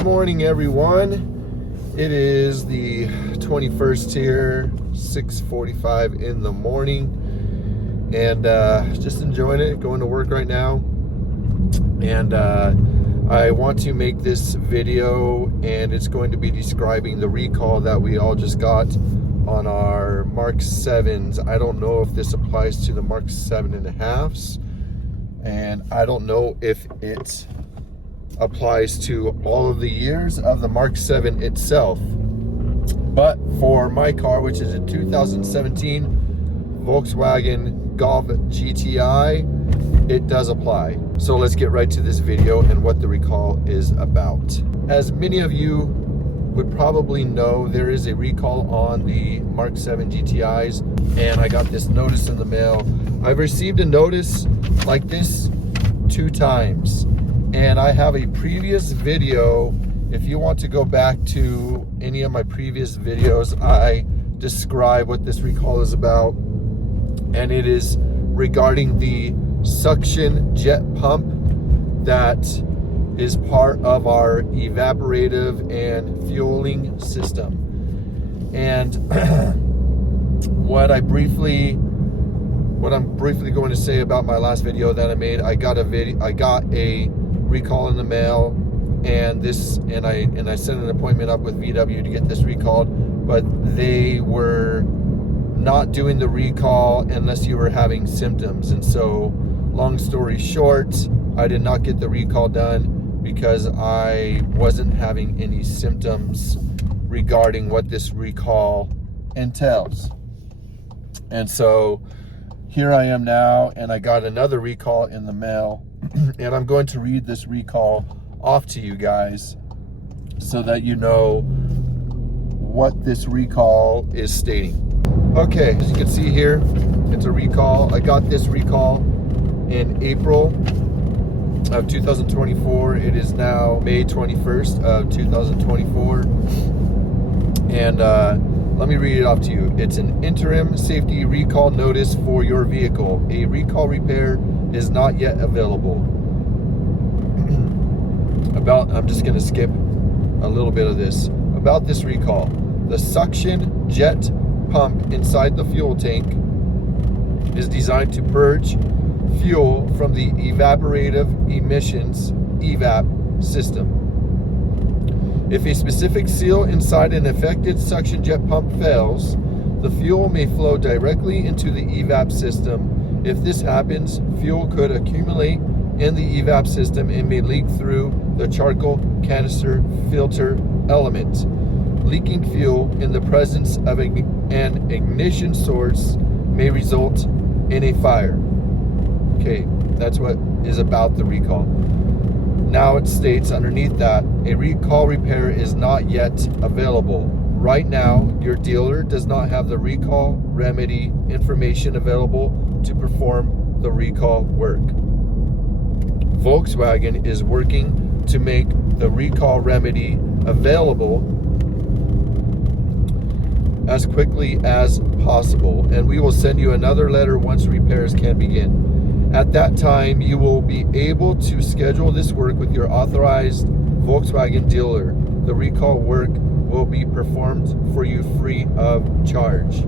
Good morning, everyone. It is the 21st here, 6:45 in the morning, and just enjoying it, going to work right now. And I want to make this video, and it's going to be describing the recall that we all just got on our Mark 7s. I don't know if this applies to the Mark 7.5s, and I don't know if it applies to all of the years of the Mark 7 itself. But for my car, which is a 2017 Volkswagen Golf GTI, it does apply. So let's get right to this video and what the recall is about. As many of you would probably know, there is a recall on the Mark 7 GTIs, and I got this notice in the mail. I've received a notice like this 2 times, and I have a previous video. If you want to go back to any of my previous videos, I describe what this recall is about, and it is regarding the suction jet pump that is part of our evaporative and fueling system. And what I'm briefly going to say about my last video that I made, I got a recall in the mail, and I set an appointment up with VW to get this recalled, but they were not doing the recall unless you were having symptoms. And so, long story short, I did not get the recall done because I wasn't having any symptoms regarding what this recall entails. And so here I am now, and I got another recall in the mail, and I'm going to read this recall off to you guys so that you know what this recall is stating. Okay, as you can see here, it's a recall. I got this recall in April of 2024. It is now May 21st of 2024. And let me read it off to you. It's an interim safety recall notice for your vehicle. A recall repair is not yet available. I'm just going to skip a little bit of this. About this recall, the suction jet pump inside the fuel tank is designed to purge fuel from the evaporative emissions (EVAP) system. If a specific seal inside an affected suction jet pump fails, the fuel may flow directly into the EVAP system. If this happens, fuel could accumulate in the EVAP system and may leak through the charcoal canister filter element. Leaking fuel in the presence of an ignition source may result in a fire. Okay, that's what is about the recall. Now it states underneath that a recall repair is not yet available. Right now, your dealer does not have the recall remedy information available to perform the recall work. Volkswagen is working to make the recall remedy available as quickly as possible, and we will send you another letter once repairs can begin. At that time, you will be able to schedule this work with your authorized Volkswagen dealer. The recall work will be performed for you free of charge.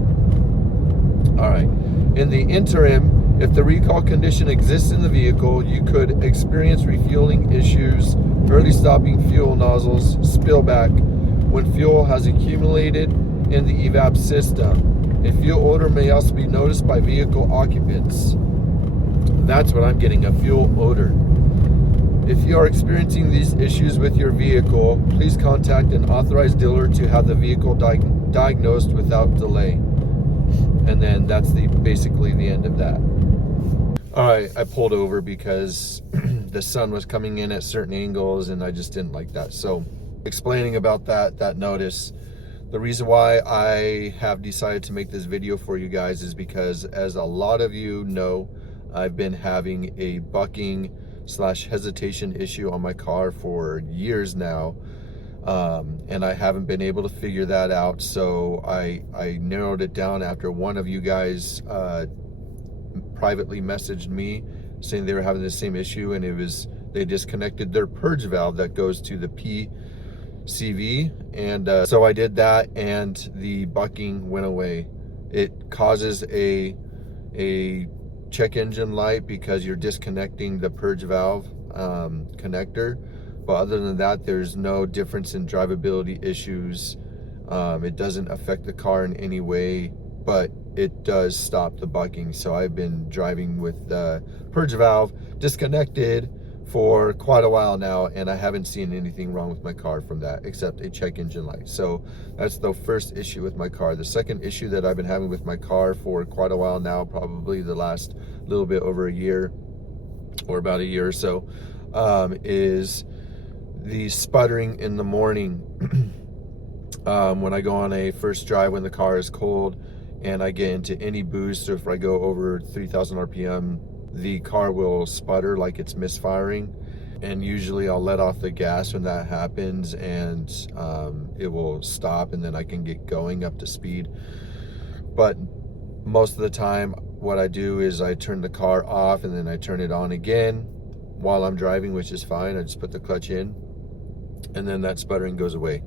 All right. In the interim, if the recall condition exists in the vehicle, you could experience refueling issues, early stopping fuel nozzles, spillback, when fuel has accumulated in the EVAP system. A fuel odor may also be noticed by vehicle occupants. That's what I'm getting, a fuel odor. If you are experiencing these issues with your vehicle, please contact an authorized dealer to have the vehicle diagnosed without delay. And then that's basically the end of that. All right, I pulled over because the sun was coming in at certain angles, and I just didn't like that. So, explaining about that notice, the reason why I have decided to make this video for you guys is because, as a lot of you know, I've been having a bucking / hesitation issue on my car for years now, and I haven't been able to figure that out. So I narrowed it down after one of you guys privately messaged me saying they were having the same issue, and they disconnected their purge valve that goes to the P CV, and so I did that, and the bucking went away. It causes a check engine light because you're disconnecting the purge valve connector, but other than that, there's no difference in drivability issues. It doesn't affect the car in any way, but it does stop the bucking. So I've been driving with the purge valve disconnected for quite a while now, and I haven't seen anything wrong with my car from that except a check engine light. So that's the first issue with my car. The second issue that I've been having with my car for quite a while now, probably the last little bit over a year, or about a year or so, is the sputtering in the morning. When I go on a first drive when the car is cold and I get into any boost, or if I go over 3,000 RPM, the car will sputter like it's misfiring. And usually I'll let off the gas when that happens, and it will stop, and then I can get going up to speed. But most of the time what I do is I turn the car off and then I turn it on again while I'm driving, which is fine. I just put the clutch in and then that sputtering goes away.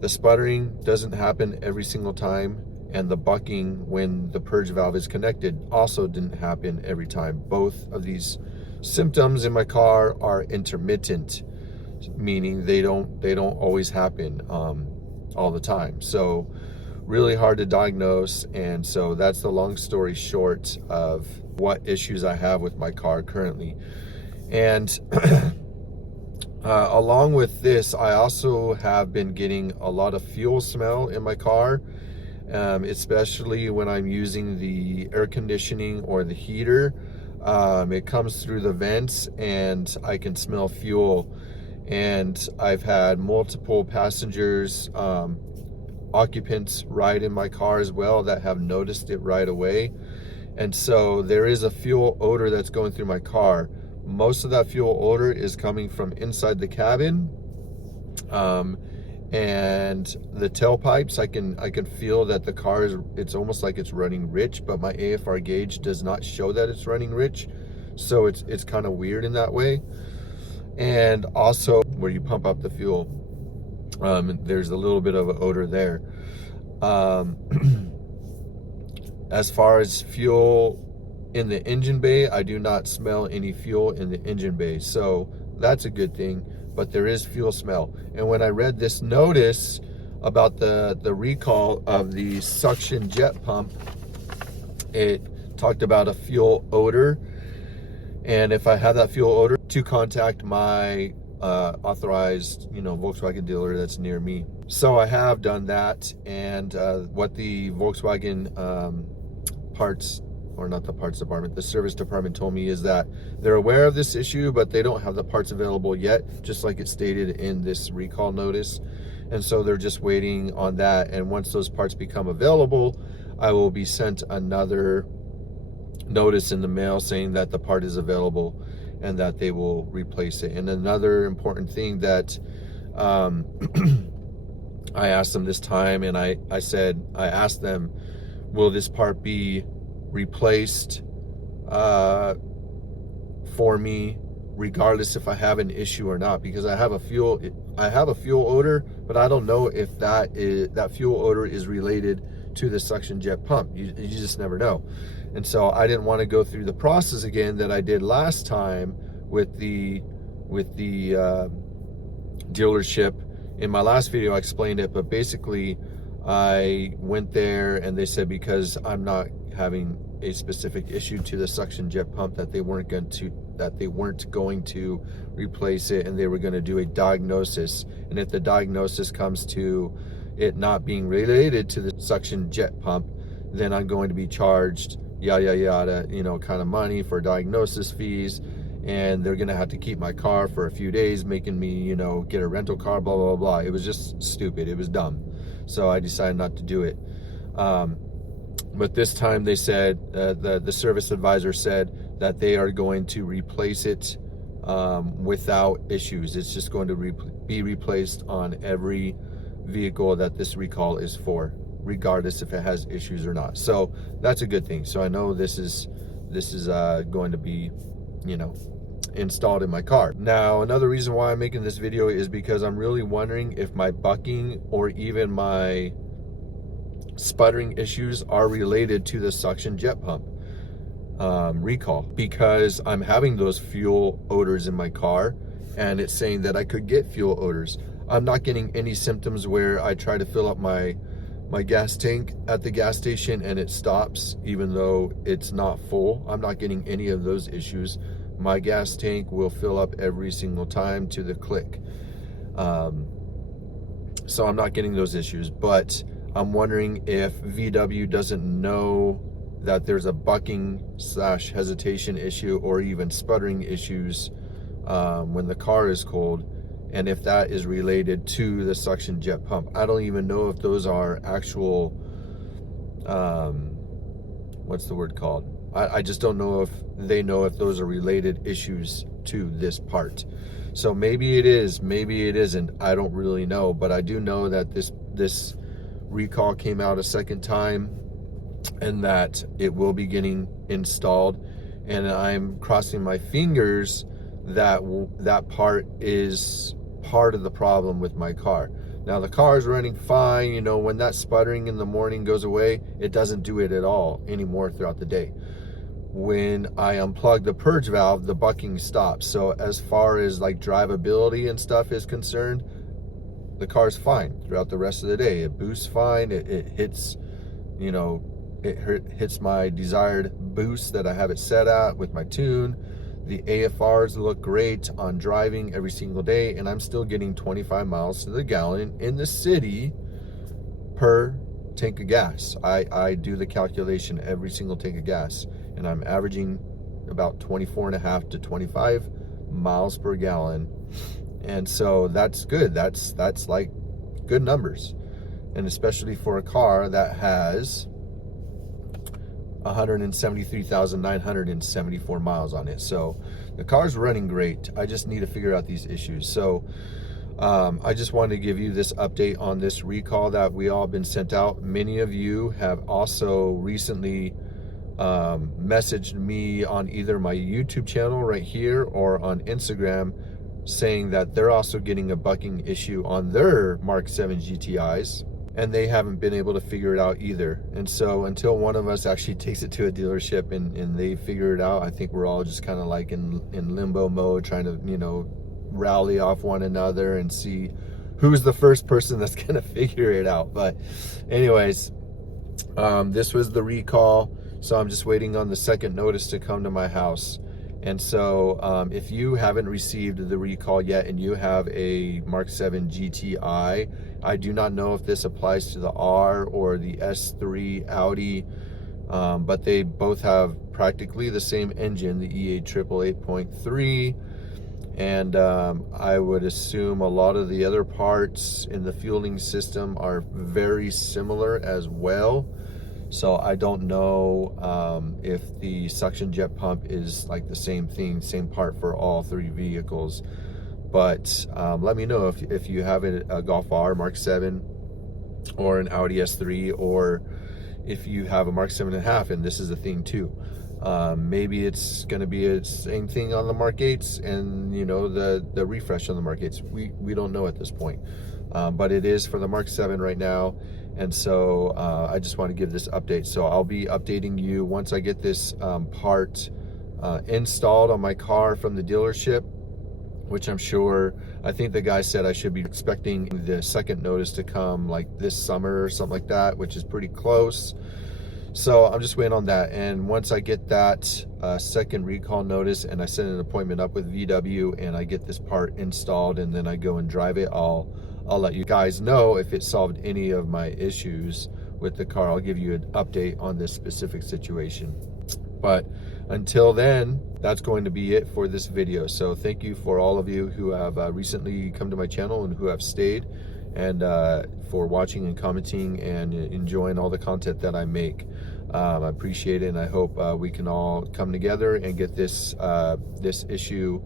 The sputtering doesn't happen every single time, and the bucking when the purge valve is connected also didn't happen every time. Both of these symptoms in my car are intermittent, meaning they don't always happen all the time. So really hard to diagnose, and so that's the long story short of what issues I have with my car currently. And along with this, I also have been getting a lot of fuel smell in my car, especially when I'm using the air conditioning or the heater. It comes through the vents and I can smell fuel. And I've had multiple passengers, occupants ride in my car as well that have noticed it right away. And so there is a fuel odor that's going through my car. Most of that fuel odor is coming from inside the cabin, and the tailpipes. I can feel that the car it's almost like it's running rich, but my AFR gauge does not show that it's running rich, so it's kind of weird in that way. And also where you pump up the fuel, there's a little bit of an odor there. As far as fuel in the engine bay, I do not smell any fuel in the engine bay, so that's a good thing. But there is fuel smell. And when I read this notice about the recall of the suction jet pump, it talked about a fuel odor, and if I have that fuel odor, to contact my authorized Volkswagen dealer that's near me. So I have done that, and what the Volkswagen parts, or not the parts department, the service department told me is that they're aware of this issue, but they don't have the parts available yet, just like it stated in this recall notice. And so they're just waiting on that. And once those parts become available, I will be sent another notice in the mail saying that the part is available and that they will replace it. And another important thing that I asked them this time, and I asked them, will this part be replaced for me regardless if I have an issue or not? Because I have a fuel odor, but I don't know if that fuel odor is related to the suction jet pump. You just never know. And so I didn't want to go through the process again that I did last time with the dealership. In my last video I explained it, but basically I went there and they said because I'm not having a specific issue to the suction jet pump, that they weren't going to replace it, and they were going to do a diagnosis. And if the diagnosis comes to it not being related to the suction jet pump, then I'm going to be charged yada yada, kind of money for diagnosis fees, and they're going to have to keep my car for a few days, making me get a rental car, blah blah blah. It was just stupid. It was dumb. So I decided not to do it. But this time they said, the service advisor said that they are going to replace it without issues. It's just going to be replaced on every vehicle that this recall is for, regardless if it has issues or not. So that's a good thing. So I know this is going to be, installed in my car. Now, another reason why I'm making this video is because I'm really wondering if my bucking or even my sputtering issues are related to the suction jet pump recall, because I'm having those fuel odors in my car, and it's saying that I could get fuel odors. I'm not getting any symptoms where I try to fill up my gas tank at the gas station and it stops even though it's not full. I'm not getting any of those issues. My gas tank will fill up every single time to the click. So I'm not getting those issues, but I'm wondering if VW doesn't know that there's a bucking / hesitation issue or even sputtering issues when the car is cold, and if that is related to the suction jet pump. I don't even know if those are actual, what's the word called? I just don't know if they know if those are related issues to this part. So maybe it is, maybe it isn't. I don't really know, but I do know that this recall came out a second time and that it will be getting installed. And I'm crossing my fingers that that part is part of the problem with my car. Now the car is running fine. You know, when that sputtering in the morning goes away, it doesn't do it at all anymore throughout the day. When I unplug the purge valve, the bucking stops. So as far as like drivability and stuff is concerned, the car's fine throughout the rest of the day. It boosts fine. It hits, you know, it hits my desired boost that I have it set at with my tune. The AFRs look great on driving every single day, and I'm still getting 25 miles to the gallon in the city per tank of gas. I do the calculation every single tank of gas, and I'm averaging about 24.5 to 25 miles per gallon. And so that's good. That's like good numbers. And especially for a car that has 173,974 miles on it. So the car's running great. I just need to figure out these issues. So I just wanted to give you this update on this recall that we all been sent out. Many of you have also recently messaged me on either my YouTube channel right here or on Instagram saying that they're also getting a bucking issue on their Mark 7 GTIs, and they haven't been able to figure it out either. And so until one of us actually takes it to a dealership and they figure it out, I think we're all just kind of like in limbo mode, trying to, you know, rally off one another and see who's the first person that's gonna figure it out. But anyways, this was the recall, so I'm just waiting on the second notice to come to my house. And so if you haven't received the recall yet and you have a Mark 7 GTI, I do not know if this applies to the R or the S3 Audi, but they both have practically the same engine, the E8888.3. And I would assume a lot of the other parts in the fueling system are very similar as well. So I don't know if the suction jet pump is like the same thing, same part for all three vehicles. But let me know if you have a Golf R Mark 7 or an Audi S3, or if you have a Mark 7.5 and this is a thing too. Maybe it's going to be the same thing on the Mark 8s and, you know, the refresh on the Mark 8s. We don't know at this point. But it is for the Mark 7 right now. And so I just want to give this update. So I'll be updating you once I get this part installed on my car from the dealership, which I think the guy said I should be expecting the second notice to come like this summer or something like that, which is pretty close. So I'm just waiting on that. And once I get that second recall notice and I set an appointment up with VW and I get this part installed and then I go and drive it, I'll let you guys know if it solved any of my issues with the car. I'll give you an update on this specific situation. But until then, that's going to be it for this video. So thank you for all of you who have recently come to my channel and who have stayed, and for watching and commenting and enjoying all the content that I make. I appreciate it, and I hope we can all come together and get this issue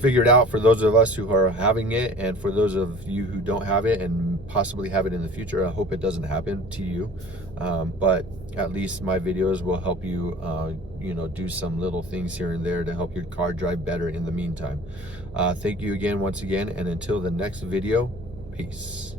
figure it out for those of us who are having it, and for those of you who don't have it and possibly have it in the future. I hope it doesn't happen to you, but at least my videos will help you, you know, do some little things here and there to help your car drive better in the meantime. Thank you again, once again, and until the next video, peace.